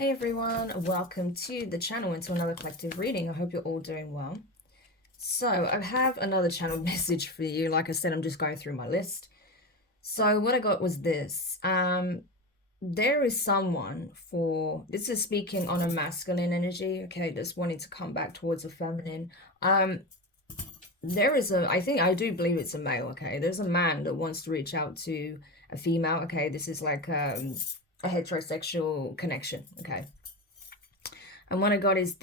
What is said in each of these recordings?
Hey everyone, welcome to the channel and to another collective reading. I hope you're all doing well. So I have another channel message for you. Like I said, I'm just going through my list. So what I got was this. There is someone this is speaking on a masculine energy, okay, just wanting to come back towards a feminine. There is I do believe it's a male, okay? There's a man that wants to reach out to a female, okay? This is like a heterosexual connection, okay? And what I got is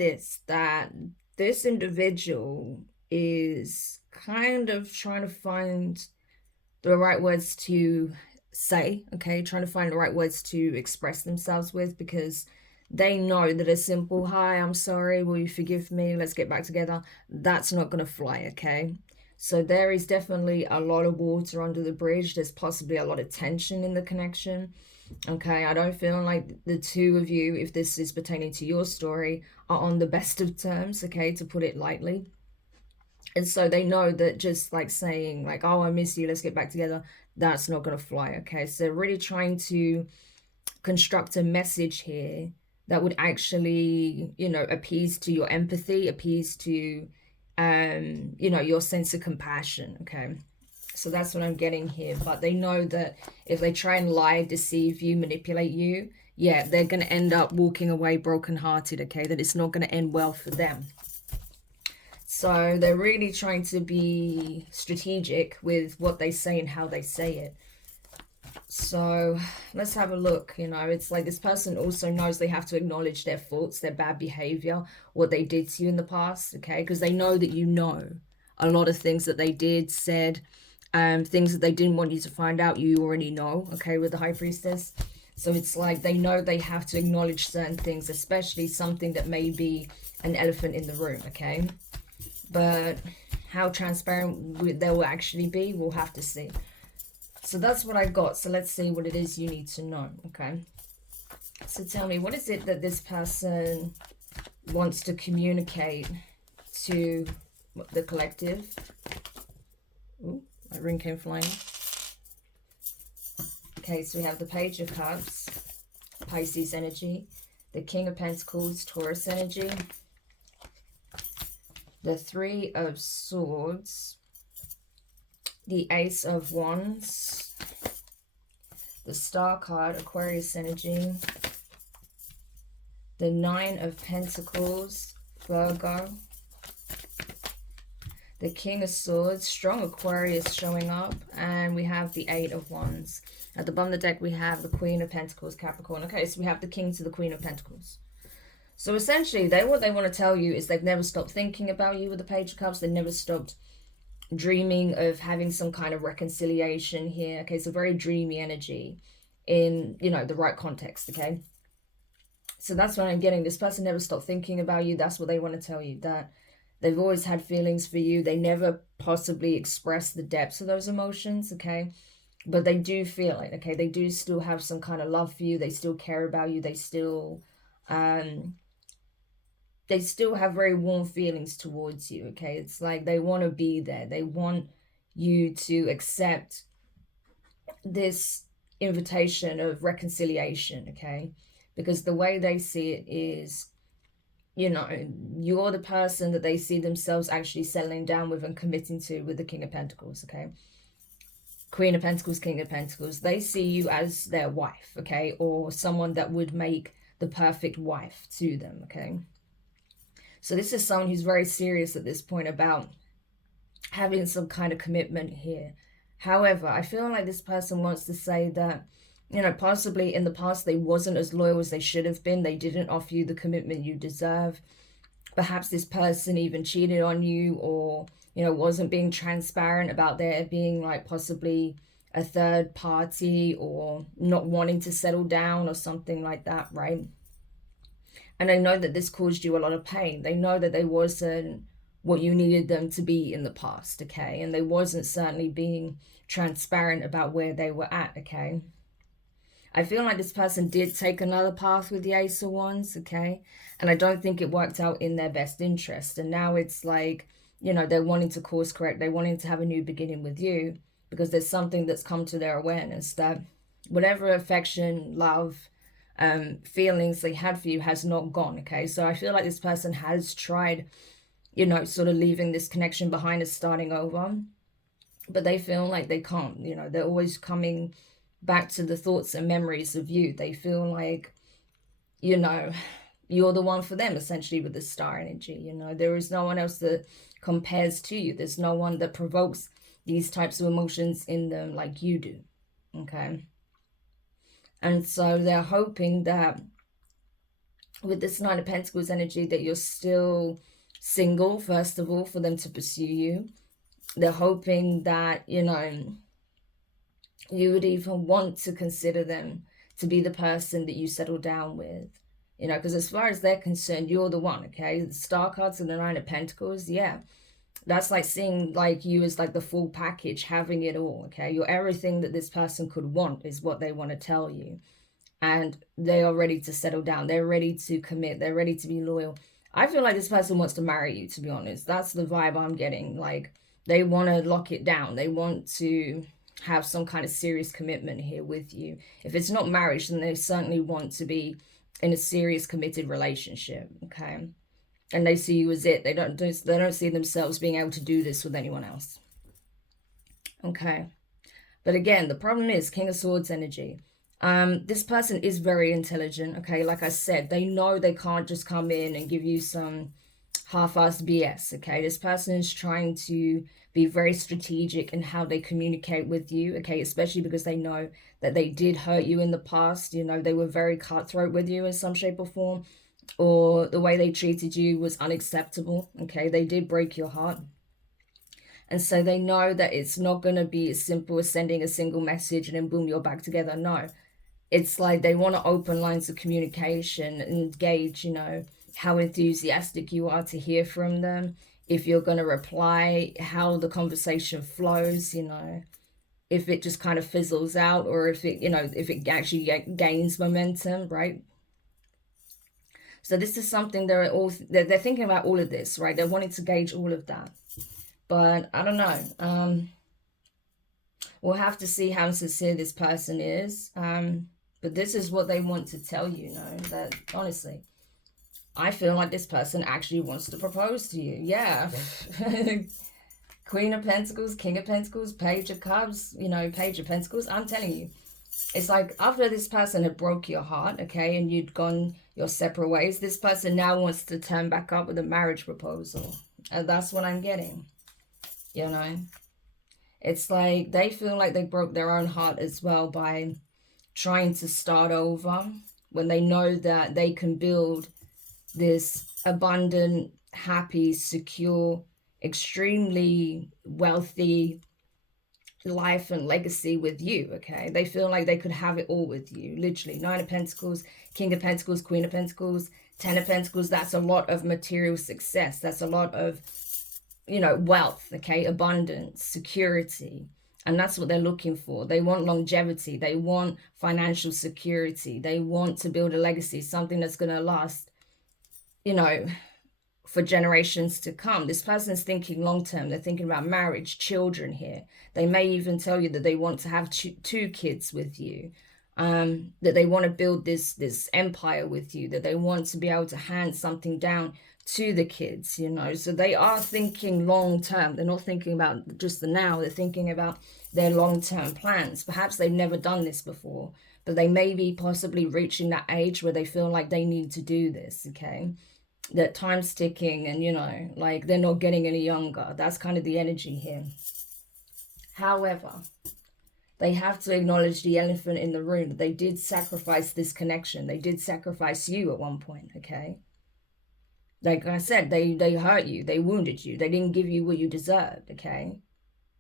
that this individual is kind of trying to find the right words to say, okay? Trying to find the right words to express themselves with, because they know that a simple, hi, I'm sorry, will you forgive me? Let's get back together. That's not going to fly, okay? So there is definitely a lot of water under the bridge. There's possibly a lot of tension in the connection. Okay, I don't feel like the two of you, if this is pertaining to your story, are on the best of terms, okay, to put it lightly. And so they know that just like saying like, oh, I miss you, let's get back together, that's not going to fly, okay? So they're really trying to construct a message here that would actually, appease to your empathy, appease to, your sense of compassion, okay? So that's what I'm getting here. But they know that if they try and lie, deceive you, manipulate you, yeah, they're going to end up walking away brokenhearted, okay? That it's not going to end well for them. So they're really trying to be strategic with what they say and how they say it. So let's have a look. It's like this person also knows they have to acknowledge their faults, their bad behavior, what they did to you in the past, okay? Because they know that you know a lot of things that they did, said, things that they didn't want you to find out, you already know, okay, with the High Priestess. So it's like they know they have to acknowledge certain things, especially something that may be an elephant in the room, okay? But how transparent they will actually be, we'll have to see. So that's what I got. So let's see what it is you need to know, okay? So tell me, what is it that this person wants to communicate to the collective? Ooh, my ring came flying. Okay, so we have the Page of Cups, Pisces energy, the King of Pentacles, Taurus energy, the Three of Swords, the Ace of Wands, the Star card, Aquarius energy, the Nine of Pentacles, Virgo, the King of Swords, strong Aquarius showing up, and we have the Eight of Wands. At the bottom of the deck, we have the Queen of Pentacles, Capricorn. Okay, so we have the King to the Queen of Pentacles. So essentially, what they want to tell you is they've never stopped thinking about you with the Page of Cups. They've never stopped dreaming of having some kind of reconciliation here. Okay, so very dreamy energy in, the right context, okay? So that's what I'm getting. This person never stopped thinking about you. That's what they want to tell you, that they've always had feelings for you. They never possibly expressed the depths of those emotions, okay? But they do feel it, okay? They do still have some kind of love for you. They still care about you. They still have very warm feelings towards you, okay? It's like they want to be there. They want you to accept this invitation of reconciliation, okay? Because the way they see it is, you're the person that they see themselves actually settling down with and committing to with the King of Pentacles, okay? Queen of Pentacles, King of Pentacles. They see you as their wife, okay? Or someone that would make the perfect wife to them, okay? So this is someone who's very serious at this point about having some kind of commitment here. However, I feel like this person wants to say that, possibly in the past they wasn't as loyal as they should have been. They didn't offer you the commitment you deserve. Perhaps this person even cheated on you, or, wasn't being transparent about there being like possibly a third party, or not wanting to settle down or something like that, right? And they know that this caused you a lot of pain. They know that they wasn't what you needed them to be in the past, okay? And they wasn't certainly being transparent about where they were at, okay? I feel like this person did take another path with the Ace of Wands, okay? And I don't think it worked out in their best interest. And now it's like, they're wanting to course correct. They're wanting to have a new beginning with you, because there's something that's come to their awareness that whatever affection, love, feelings they had for you has not gone, okay? So I feel like this person has tried, you know, sort of leaving this connection behind and starting over, but they feel like they can't, you know, they're always coming back to the thoughts and memories of you. They feel like, you know, you're the one for them, essentially, with the star energy. You know, there is no one else that compares to you. There's no one that provokes these types of emotions in them like you do, okay? And so they're hoping that with this Nine of Pentacles energy that you're still single, first of all, for them to pursue you. They're hoping that, you know, you would even want to consider them to be the person that you settle down with. You know, because as far as they're concerned, you're the one, okay? The Star cards and the Nine of Pentacles, yeah. That's like seeing like you as like the full package, having it all, okay? You're everything that this person could want is what they want to tell you. And they are ready to settle down. They're ready to commit. They're ready to be loyal. I feel like this person wants to marry you, to be honest. That's the vibe I'm getting. Like, they want to lock it down. They want to have some kind of serious commitment here with you. If it's not marriage, then they certainly want to be in a serious committed relationship, okay? And they see you as it. They don't see themselves being able to do this with anyone else, okay? But again, the problem is King of Swords energy. This person is very intelligent, okay? Like I said, they know they can't just come in and give you some half-assed BS, okay? This person is trying to be very strategic in how they communicate with you, okay? Especially because they know that they did hurt you in the past. You know, they were very cutthroat with you in some shape or form, or the way they treated you was unacceptable, okay? They did break your heart. And so they know that it's not going to be as simple as sending a single message and then boom, you're back together. No, it's like they want to open lines of communication and gauge, you know, how enthusiastic you are to hear from them. If you're going to reply, how the conversation flows, you know, if it just kind of fizzles out, or if it, you know, if it actually gains momentum, right? So this is something they're thinking about all of this, right? They're wanting to gauge all of that. But I don't know. We'll have to see how sincere this person is. But this is what they want to tell you, know, that honestly, I feel like this person actually wants to propose to you. Yeah. Queen of Pentacles, King of Pentacles, Page of Cups, you know, Page of Pentacles. I'm telling you, it's like after this person had broke your heart, okay, and you'd gone your separate ways, this person now wants to turn back up with a marriage proposal. And that's what I'm getting, you know. It's like they feel like they broke their own heart as well by trying to start over when they know that they can build this abundant, happy, secure, extremely wealthy life and legacy with you, okay? They feel like they could have it all with you, literally. Nine of Pentacles, King of Pentacles, Queen of Pentacles, Ten of Pentacles. That's a lot of material success. That's a lot of, you know, wealth, okay? Abundance, security. And that's what they're looking for. They want longevity. They want financial security. They want to build a legacy, something that's going to last, you know, for generations to come. This person's thinking long term. They're thinking about marriage, children here. They may even tell you that they want to have two kids with you, that they want to build this empire with you, that they want to be able to hand something down to the kids, you know. So they are thinking long term. They're not thinking about just the now. They're thinking about their long-term plans. Perhaps they've never done this before, but they may be possibly reaching that age where they feel like they need to do this, okay? That time's ticking, and, you know, like they're not getting any younger. That's kind of the energy here. However, they have to acknowledge the elephant in the room. They did sacrifice this connection. They did sacrifice you at one point, okay? Like I said, they hurt you. They wounded you. They didn't give you what you deserved, okay?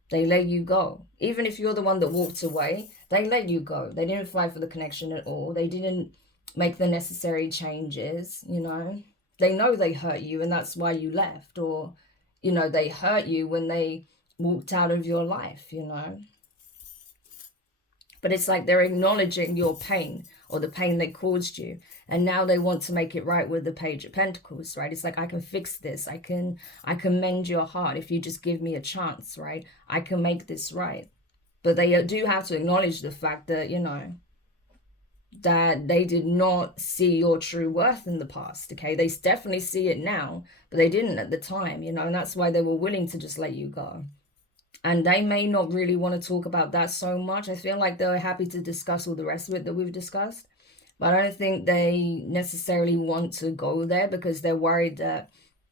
They let you go. Even if you're the one that walked away, they let you go. They didn't fight for the connection at all. They didn't make the necessary changes, you know. They know they hurt you and that's why you left. Or, you know, they hurt you when they walked out of your life, you know. But it's like they're acknowledging your pain or the pain they caused you. And now they want to make it right with the Page of Pentacles, right? It's like, I can fix this. I can mend your heart if you just give me a chance, right? I can make this right. But they do have to acknowledge the fact that, you know, that they did not see your true worth in the past, okay? They definitely see it now, but they didn't at the time, you know, and that's why they were willing to just let you go. And they may not really want to talk about that so much. I feel like they're happy to discuss all the rest of it that we've discussed, but I don't think they necessarily want to go there because they're worried that,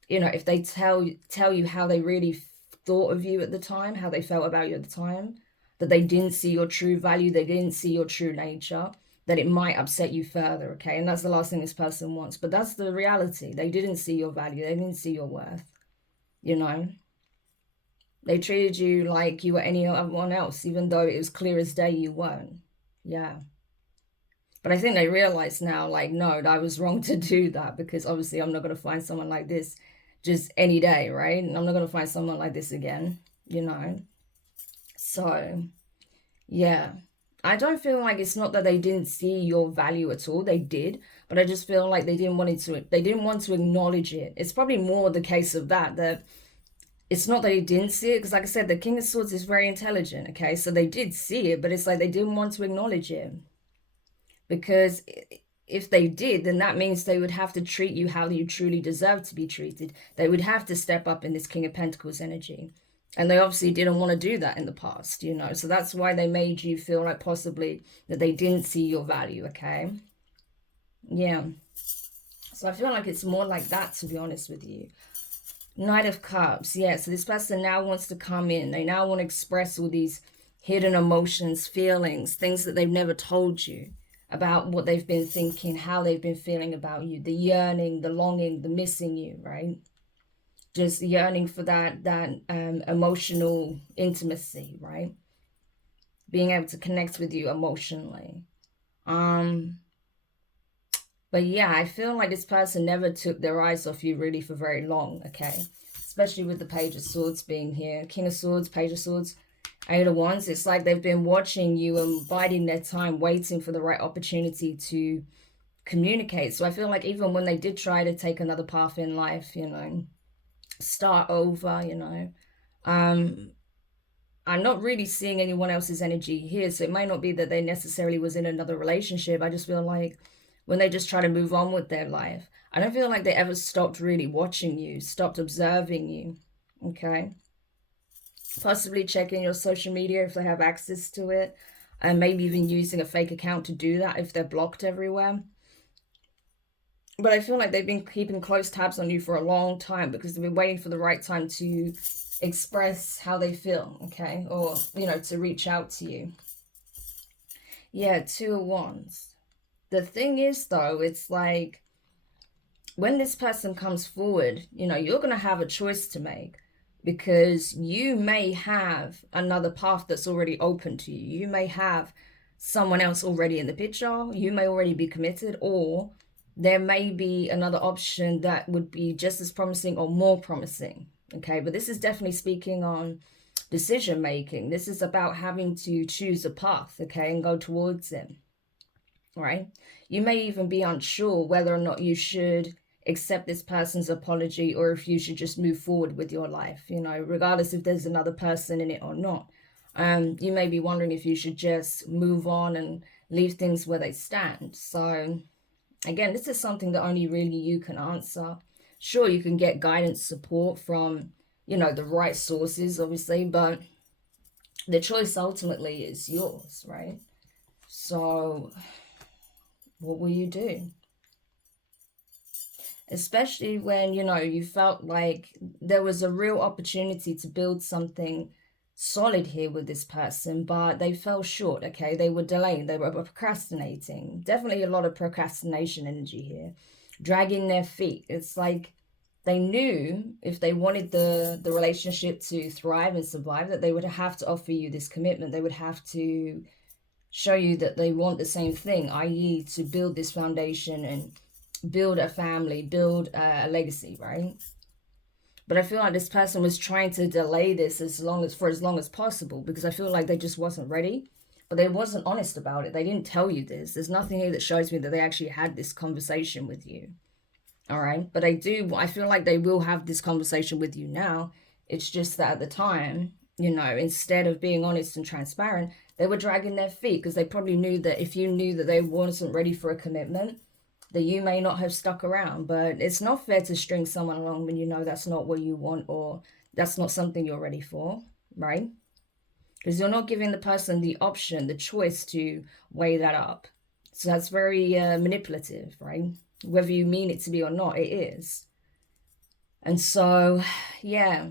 you know, if they tell you how they really thought of you at the time, how they felt about you at the time, that they didn't see your true value, they didn't see your true nature, that it might upset you further, okay? And that's the last thing this person wants. But that's the reality. They didn't see your value. They didn't see your worth, you know? They treated you like you were anyone else, even though it was clear as day you weren't. Yeah. But I think they realize now, like, no, I was wrong to do that because obviously I'm not going to find someone like this just any day, right? And I'm not going to find someone like this again, you know? So, yeah. I don't feel like it's not that they didn't see your value at all. They did, but I just feel like they didn't want to acknowledge it. It's probably more the case of that it's not that they didn't see it, because like I said, the King of Swords is very intelligent, okay? So they did see it, but it's like they didn't want to acknowledge it. Because if they did, then that means they would have to treat you how you truly deserve to be treated. They would have to step up in this King of Pentacles energy. And they obviously didn't want to do that in the past, you know. So that's why they made you feel like possibly that they didn't see your value, okay? Yeah. So I feel like it's more like that, to be honest with you. Knight of Cups. Yeah, so this person now wants to come in. They now want to express all these hidden emotions, feelings, things that they've never told you about what they've been thinking, how they've been feeling about you, the yearning, the longing, the missing you, right? Just yearning for that emotional intimacy, right? Being able to connect with you emotionally. But yeah, I feel like this person never took their eyes off you really for very long, okay? Especially with the Page of Swords being here. King of Swords, Page of Swords, Eight of Wands. It's like they've been watching you and biding their time, waiting for the right opportunity to communicate. So I feel like even when they did try to take another path in life, you know, start over, you know, I'm not really seeing anyone else's energy here. So it might not be that they necessarily was in another relationship. I just feel like when they just try to move on with their life, I don't feel like they ever stopped really watching you, stopped observing you, okay? Possibly checking your social media if they have access to it, and maybe even using a fake account to do that if they're blocked everywhere. But I feel like they've been keeping close tabs on you for a long time because they've been waiting for the right time to express how they feel, okay? Or, you know, to reach out to you. Yeah, Two of Wands. The thing is, though, it's like when this person comes forward, you know, you're going to have a choice to make because you may have another path that's already open to you. You may have someone else already in the picture. You may already be committed, or there may be another option that would be just as promising or more promising, okay? But this is definitely speaking on decision making. This is about having to choose a path, okay, and go towards it, right? You may even be unsure whether or not you should accept this person's apology or if you should just move forward with your life, you know, regardless if there's another person in it or not. You may be wondering if you should just move on and leave things where they stand. So again, this is something that only really you can answer. Sure, you can get guidance, support from, you know, the right sources, obviously, but the choice ultimately is yours, right? So what will you do? Especially when, you know, you felt like there was a real opportunity to build something solid here with this person, but they fell short, okay? They were delaying, they were procrastinating. Definitely a lot of procrastination energy here. Dragging their feet. It's like they knew if they wanted the relationship to thrive and survive that they would have to offer you this commitment. They would have to show you that they want the same thing, i.e. to build this foundation and build a family, build a legacy, right? But I feel like this person was trying to delay this for as long as possible because I feel like they just wasn't ready. But they wasn't honest about it. They didn't tell you this. There's nothing here that shows me that they actually had this conversation with you. All right? But I feel like they will have this conversation with you now. It's just that at the time, you know, instead of being honest and transparent, they were dragging their feet because they probably knew that if you knew that they wasn't ready for a commitment, that you may not have stuck around. But it's not fair to string someone along when you know that's not what you want, or that's not something you're ready for, right? Because you're not giving the person the option, the choice to weigh that up. So that's very manipulative, right? Whether you mean it to be or not, it is. And so, yeah,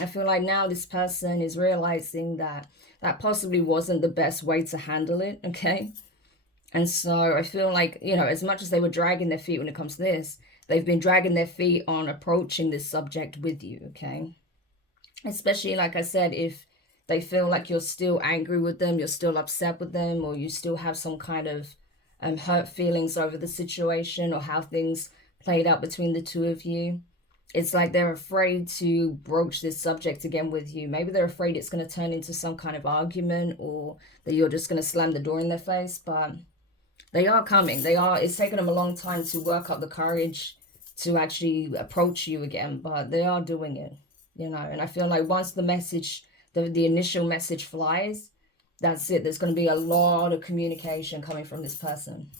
I feel like now this person is realizing that that possibly wasn't the best way to handle it, okay? And so I feel like, you know, as much as they were dragging their feet when it comes to this, they've been dragging their feet on approaching this subject with you, okay? Especially, like I said, if they feel like you're still angry with them, you're still upset with them, or you still have some kind of hurt feelings over the situation or how things played out between the two of you. It's like they're afraid to broach this subject again with you. Maybe they're afraid it's going to turn into some kind of argument, or that you're just going to slam the door in their face. But they are coming. It's taken them a long time to work up the courage to actually approach you again, but they are doing it, you know. And I feel like once the message, the initial message flies, that's it. There's going to be a lot of communication coming from this person.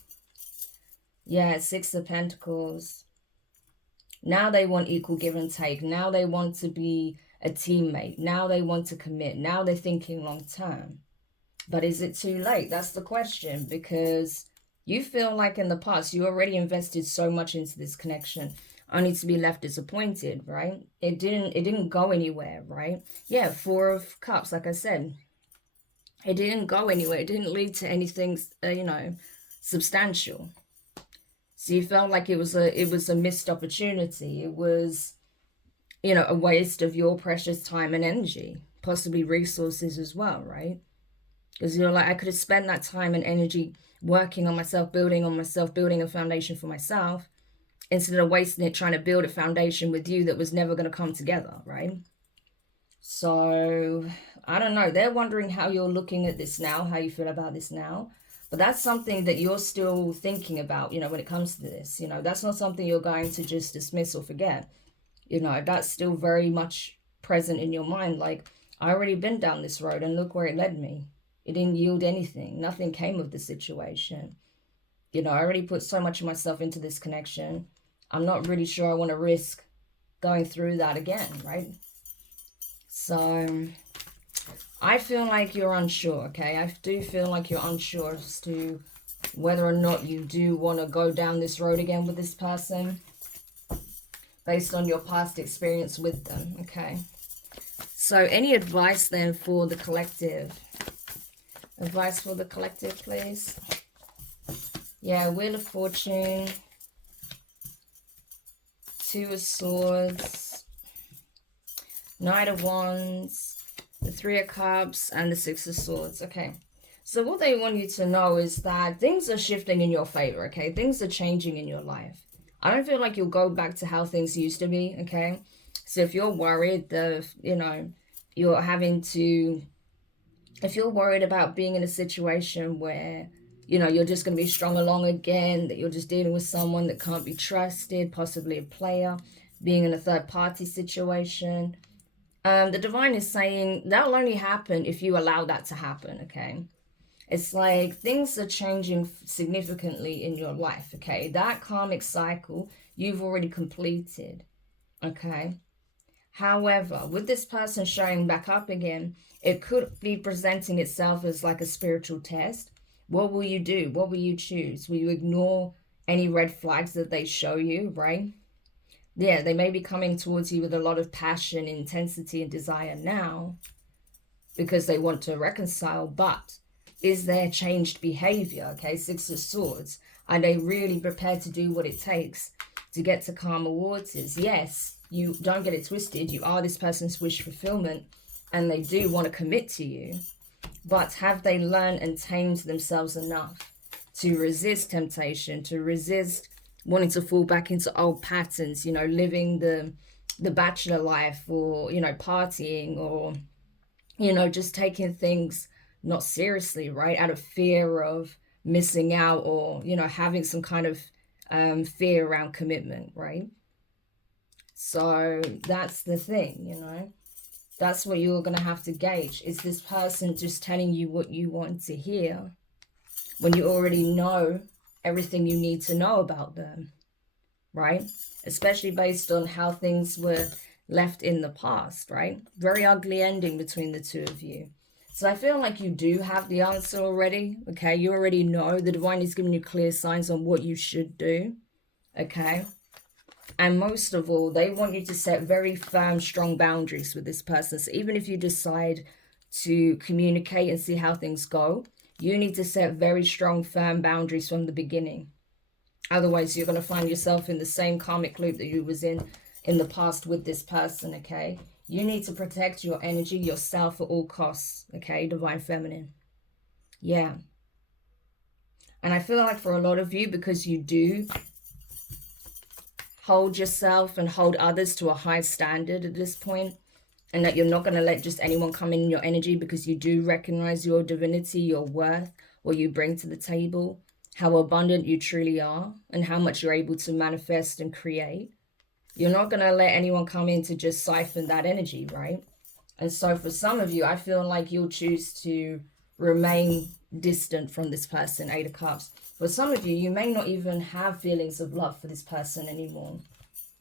Yeah, Six of Pentacles. Now they want equal give and take. Now they want to be a teammate. Now they want to commit. Now they're thinking long term. But is it too late? That's the question, because you feel like in the past you already invested so much into this connection, only to be left disappointed, right? It didn't go anywhere, right? Yeah, Four of Cups, like I said. It didn't go anywhere. It didn't lead to anything, you know, substantial. So you felt like it was a missed opportunity. It was, you know, a waste of your precious time and energy, possibly resources as well, right? Because you're like, I could have spent that time and energy working on myself, building a foundation for myself, instead of wasting it trying to build a foundation with you that was never going to come together, right? So I don't know. They're wondering how you're looking at this now, how you feel about this now. But that's something that you're still thinking about, you know, when it comes to this. You know, that's not something you're going to just dismiss or forget. You know, that's still very much present in your mind. Like, I already been down this road and look where it led me. It didn't yield anything. Nothing came of the situation. You know, I already put so much of myself into this connection. I'm not really sure I want to risk going through that again, right? So I feel like you're unsure, okay? I do feel like you're unsure as to whether or not you do want to go down this road again with this person based on your past experience with them, okay? So any advice then for the collective? Advice for the collective, please. Yeah, Wheel of Fortune, Two of Swords, Knight of Wands, the Three of Cups, and the Six of Swords. Okay, so what they want you to know is that things are shifting in your favor, okay? Things are changing in your life. I don't feel like you'll go back to how things used to be, okay? So if you're worried that, you know, you're having to, if you're worried about being in a situation where, you know, you're just going to be strung along again, that you're just dealing with someone that can't be trusted, possibly a player, being in a third-party situation, the divine is saying that'll only happen if you allow that to happen, okay? It's like things are changing significantly in your life, okay? That karmic cycle you've already completed, okay? However, with this person showing back up again, it could be presenting itself as like a spiritual test. What will you do? What will you choose? Will you ignore any red flags that they show you, right? Yeah, they may be coming towards you with a lot of passion, intensity, and desire now because they want to reconcile, but is there changed behavior? Okay, Six of Swords. Are they really prepared to do what it takes to get to calmer waters? Yes, you don't get it twisted. You are this person's wish fulfillment and they do want to commit to you. But have they learned and tamed themselves enough to resist temptation, to resist wanting to fall back into old patterns, you know, living the bachelor life, or, you know, partying, or, you know, just taking things not seriously, right? Out of fear of missing out, or, you know, having some kind of fear around commitment, right? So that's the thing, you know. That's what you're going to have to gauge. Is this person just telling you what you want to hear when you already know everything you need to know about them, right? Especially based on how things were left in the past, right? Very ugly ending between the two of you. So I feel like you do have the answer already, okay? You already know. The divine is giving you clear signs on what you should do, okay? And most of all, they want you to set very firm, strong boundaries with this person. So even if you decide to communicate and see how things go, you need to set very strong, firm boundaries from the beginning. Otherwise, you're going to find yourself in the same karmic loop that you was in the past with this person, okay? You need to protect your energy, yourself at all costs, okay? Divine Feminine. Yeah. And I feel like for a lot of you, because you do hold yourself and hold others to a high standard at this point, and that you're not going to let just anyone come in your energy because you do recognize your divinity, your worth, what you bring to the table, how abundant you truly are, and how much you're able to manifest and create. You're not going to let anyone come in to just siphon that energy, right? And so for some of you, I feel like you'll choose to remain distant from this person, Eight of Cups. For some of you, you may not even have feelings of love for this person anymore.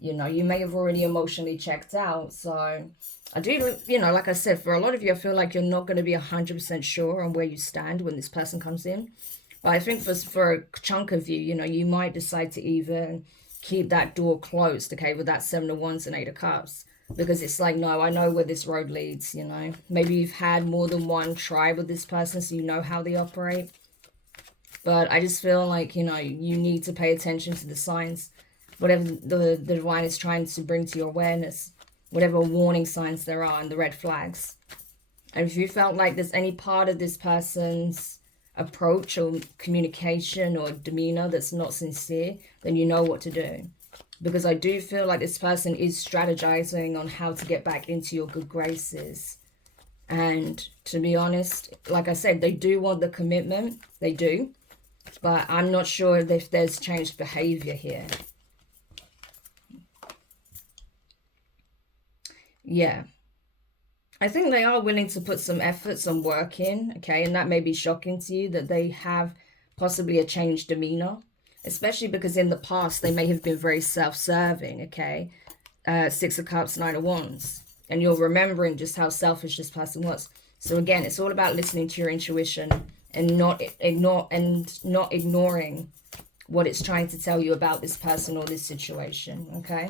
You know, you may have already emotionally checked out. So I do, you know, like I said, for a lot of you, I feel like you're not going to be 100% sure on where you stand when this person comes in. But I think for a chunk of you, you know, you might decide to even keep that door closed, okay, with that Seven of Wands and Eight of Cups. Because it's like, no, I know where this road leads, you know. Maybe you've had more than one try with this person, so you know how they operate. But I just feel like, you know, you need to pay attention to the signs. Whatever the divine is trying to bring to your awareness. Whatever warning signs there are and the red flags. And if you felt like there's any part of this person's approach or communication or demeanor that's not sincere, then you know what to do. Because I do feel like this person is strategizing on how to get back into your good graces. And to be honest, like I said, they do want the commitment. They do. But I'm not sure if there's changed behavior here. Yeah. I think they are willing to put some effort, some work in, okay? And that may be shocking to you that they have possibly a changed demeanor. Especially because in the past, they may have been very self-serving, okay? Six of Cups, Nine of Wands. And you're remembering just how selfish this person was. So again, it's all about listening to your intuition and not ignoring what it's trying to tell you about this person or this situation, okay?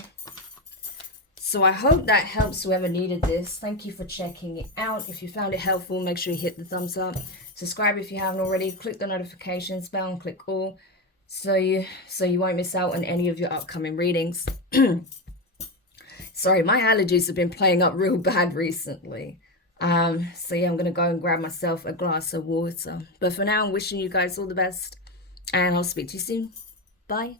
So I hope that helps whoever needed this. Thank you for checking it out. If you found it helpful, make sure you hit the thumbs up. Subscribe if you haven't already. Click the notifications bell and click all. So you won't miss out on any of your upcoming readings. Sorry, my allergies have been playing up real bad recently. So yeah, I'm going to go and grab myself a glass of water. But for now, I'm wishing you guys all the best. And I'll speak to you soon. Bye.